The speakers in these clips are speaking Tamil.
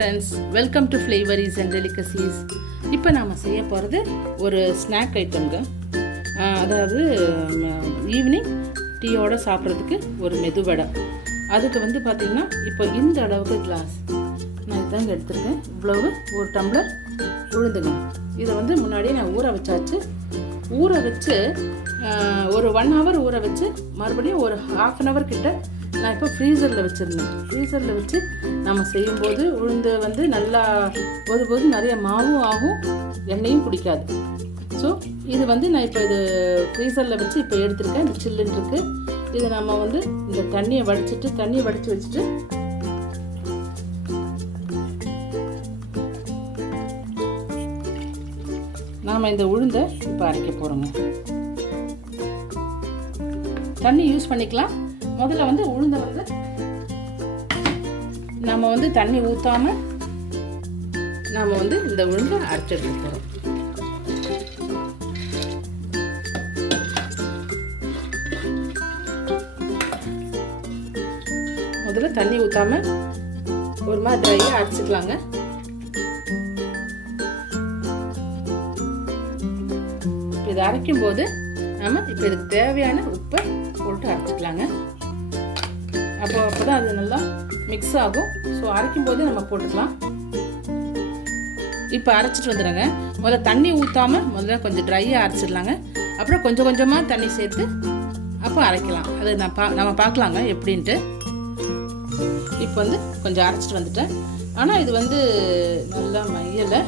Friends, welcome to flavours and delicacies. இப்போ நாம் செய்ய போகிறது ஒரு ஸ்நாக் ஐட்டம்ங்க. அதாவது ஈவினிங் டீயோடு சாப்பிட்றதுக்கு ஒரு மெதுவடை. அதுக்கு பார்த்திங்கன்னா இப்போ இந்த அளவுக்கு கிளாஸ் நான் இதாங்க எடுத்துருக்கேன். இவ்வளவு ஒரு டம்ளர் உளுந்துங்க. இதை முன்னாடியே நான் ஊற வச்சாச்சு. ஊற வச்சு ஒரு 1 hour ஊற வச்சு மறுபடியும் ஒரு 1/2 hour கிட்ட நான் இப்போ ஃப்ரீசரில் வச்சுருந்தேன். ஃப்ரீசரில் வச்சு நம்ம செய்யும்போது உளுந்து நல்லா போது நிறைய மாவும் ஆகும், எண்ணெயும் குடிக்காது. ஸோ இது நான் இப்போ இது ஃப்ரீசரில் வச்சு இப்போ எடுத்துருக்கேன். இந்த சில்லுன்னு இருக்குது. இது நம்ம இந்த தண்ணியை வடித்து வச்சுட்டு நாம் இந்த உளுந்தை இப்போ அரைக்க போகிறோங்க. தண்ணி யூஸ் பண்ணிக்கலாம். முதல்ல உளுந்தை நம்ம தண்ணி ஊற்றாம நாம் இந்த உளுந்தை அரைச்சி எடுத்து போகிறோம். முதல்ல தண்ணி ஊற்றாம ஒரு மாதிரி ட்ரையாக அரைச்சிக்கலாங்க. இதை அரைக்கும் போது நம்ம இப்போ இதுக்கு தேவையான உப்பை போட்டு அரைச்சிக்கலாங்க. அப்போ தான் அது நல்லா மிக்ஸ் ஆகும். ஸோ அரைக்கும் போது நம்ம போட்டுக்கலாம். இப்போ அரைச்சிட்டு வந்துடுங்க. முதல்ல தண்ணி ஊற்றாமல் முதல்ல கொஞ்சம் ட்ரையாக அரைச்சிடலாங்க. அப்புறம் கொஞ்சம் கொஞ்சமாக தண்ணி சேர்த்து அப்போ அரைக்கலாம். அது நம்ம பார்க்கலாங்க எப்படின்ட்டு. இப்போ கொஞ்சம் அரைச்சிட்டு வந்துட்டேன். ஆனால் இது நல்லா மையலை.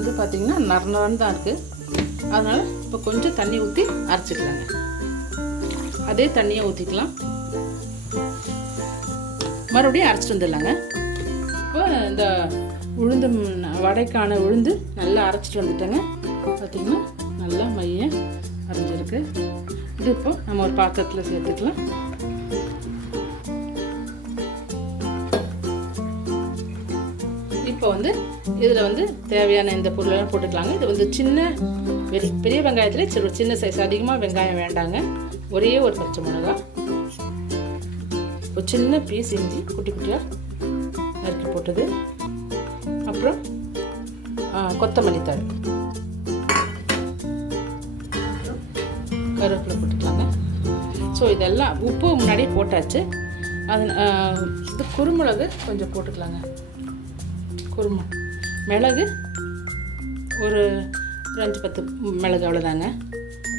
இது பார்த்திங்கன்னா நரநரன்னு தான் இருக்குது. அதனால் இப்போ கொஞ்சம் தண்ணி ஊற்றி அரைச்சிக்கலாங்க. அதே தண்ணியை ஊற்றிக்கலாம். மறுபடியும் அரைச்சிட்டு வந்துடலாங்க. இப்போ இந்த உளுந்து வடைக்கான உளுந்து நல்லா அரைச்சிட்டு வந்துட்டேங்க. பார்த்திங்கன்னா நல்லா மைய அரைஞ்சிருக்கு. இது இப்போ நம்ம ஒரு பாத்திரத்தில் சேர்த்துக்கலாம். இப்போ இதில் தேவையான இந்த பொருளெல்லாம் போட்டுக்கலாங்க. இது பெரிய வெங்காயத்தில் சின்ன சைஸ், அதிகமாக வெங்காயம் வேண்டாங்க. ஒரே ஒரு பச்சை மிளகாய், ஒரு சின்ன பீஸ் இஞ்சி குட்டி குட்டியாக நறுக்கி போட்டது, அப்புறம் கொத்தமல்லி தழை, கருவேப்பிலை போட்டுக்கலாங்க. ஸோ இதெல்லாம் உப்பு முன்னாடியே போட்டாச்சு. அது இது குருமிளகு கொஞ்சம் போட்டுக்கலாங்க. மிளகு ஒரு 5-10 மிளகு, அவ்வளோதாங்க.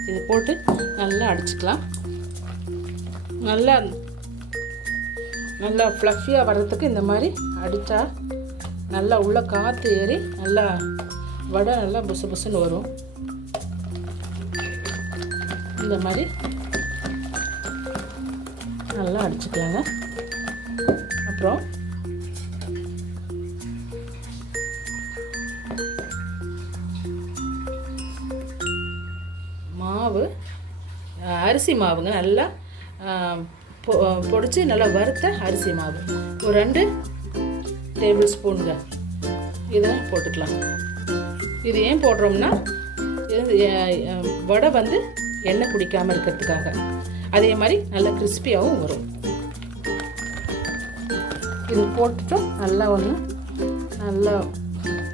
இது போட்டு நல்லா அடிச்சுக்கலாம். நல்லா ஃப்ளஃபியாக வர்றதுக்கு இந்த மாதிரி அடித்தா நல்லா உள்ள காற்று ஏறி நல்லா வடை நல்லா புசு புசுன்னு வரும். இந்த மாதிரி நல்லா அடிச்சுக்கலாங்க. அப்புறம் மாவு, அரிசி மாவுங்க, நல்லா பொடிச்சு நல்லா வறுத்த அரிசி மாவு ஒரு 2 டேபிள் ஸ்பூனுங்க. இதை போட்டுக்கலாம். இது ஏன் போடுறோம்னா வடை எண்ணெய் குடிக்காமல் இருக்கிறதுக்காக. அதே மாதிரி நல்லா கிறிஸ்பியாகவும் வரும். இது போட்டுட்டு நல்லா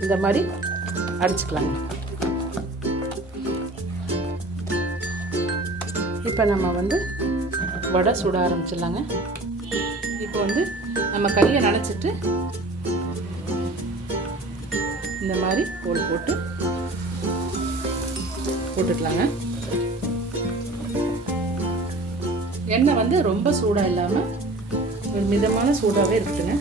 இந்த மாதிரி அடிச்சுக்கலாங்க. இப்போ நம்ம வடை சுட ஆரம்பிச்சிடலாங்க. இப்போ நம்ம கையை நனைச்சிட்டு இந்த மாதிரி போட்டுக்கலாங்க. எண்ணெய் ரொம்ப சூடாக இல்லாமல் ஒரு மிதமான சூடாகவே இருக்குதுங்க.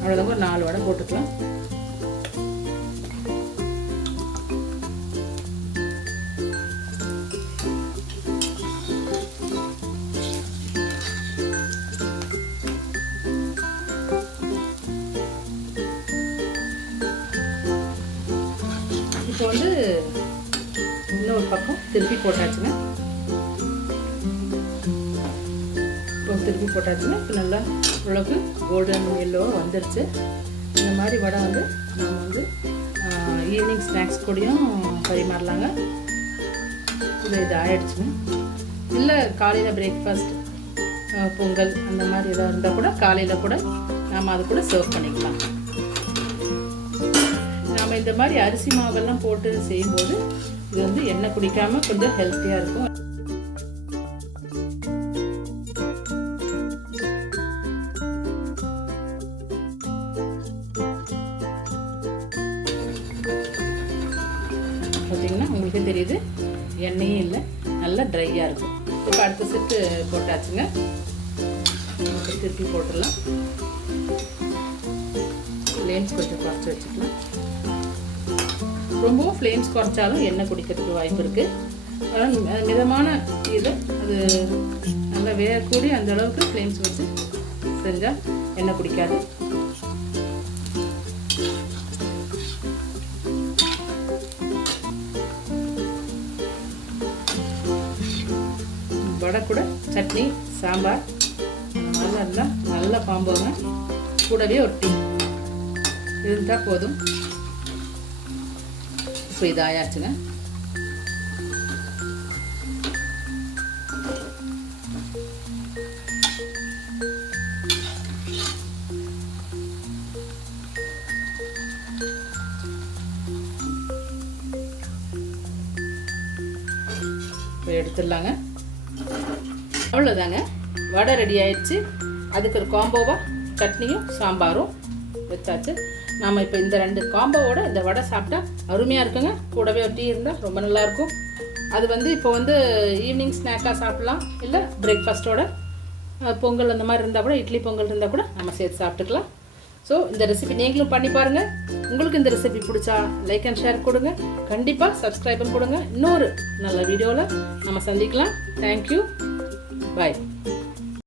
அவ்வளோதாங்க. ஒரு 4 வடை போட்டுக்கலாம். இப்போ இன்னொரு பக்கம் திருப்பி போட்டாச்சுங்க. இப்போ நல்லா உலகு கோல்டன் எல்லோவாக வந்துருச்சு. இந்த மாதிரி வடை நம்ம ஈவினிங் ஸ்நாக்ஸ் கூடயும் பரிமாறலாங்க. இது ஆயிடுச்சுங்க. இல்லை காலையில் பிரேக்ஃபாஸ்ட் பொங்கல் அந்த மாதிரி ஏதாவது இருந்தால் கூட காலையில் கூட நாம் அது கூட சர்வ் பண்ணிக்கலாம். நாம் இந்த மாதிரி அரிசி மாவெல்லாம் போட்டு செய்யும்போது இது வந்து எண்ணெய் குடிக்காமல் கொஞ்சம் ஹெல்த்தியாக இருக்கும். பார்த்தீங்கன்னா உங்களுக்கே தெரியுது எண்ணெயும் இல்லை, நல்லா ட்ரையாக இருக்கும். இப்போ அடுத்த செட்டு போட்டாச்சுங்க. திருப்பி போட்டுடலாம். ஃப்ளேம்ஸ் கொஞ்சம் குறைச்சி வச்சுக்கலாம். ரொம்பவும் ஃப்ளேம்ஸ் குறைச்சாலும் எண்ணெய் குடிக்கிறதுக்கு வாய்ப்பு இருக்குது. அதனால் மிதமான இது அது நல்லா வேகக்கூடிய அந்த அளவுக்கு ஃப்ளேம்ஸ் வச்சு செஞ்சால் எண்ணெய் குடிக்காது. வடை கூட சட்னி சாம்பார் நல்லா இருந்தால் நல்லா காம்போங்க. கூடவே ஒரு டீ இருந்தால் போதும். இப்போ இது ஆயாச்சுங்க. இப்போ எடுத்துடலாங்க. அவ்வளோதாங்க, வடை ரெடி ஆயிடுச்சு. அதுக்கு ஒரு காம்போவாக சட்னியும் சாம்பாரும் வச்சாச்சு. நாம் இப்போ இந்த 2 காம்போவோட இந்த வடை சாப்பிட்டா அருமையாக இருக்குங்க. கூடவே ஒரு டீ இருந்தால் ரொம்ப நல்லாயிருக்கும். அது வந்து இப்போ வந்து ஈவினிங் ஸ்நாக்காக சாப்பிட்லாம், இல்லை பிரேக்ஃபாஸ்ட்டோட பொங்கல் அந்த மாதிரி இருந்தால் கூட, இட்லி பொங்கல் இருந்தால் கூட நம்ம சேர்த்து சாப்பிட்டுக்கலாம். ஸோ இந்த ரெசிபி நீங்களும் பண்ணி பாருங்கள். உங்களுக்கு இந்த ரெசிபி பிடிச்சா லைக் அண்ட் ஷேர் கொடுங்க. கண்டிப்பாக சப்ஸ்கிரைபும் கொடுங்க. இன்னொரு நல்ல வீடியோவில் நம்ம சந்திக்கலாம். தேங்க்யூ. Bye.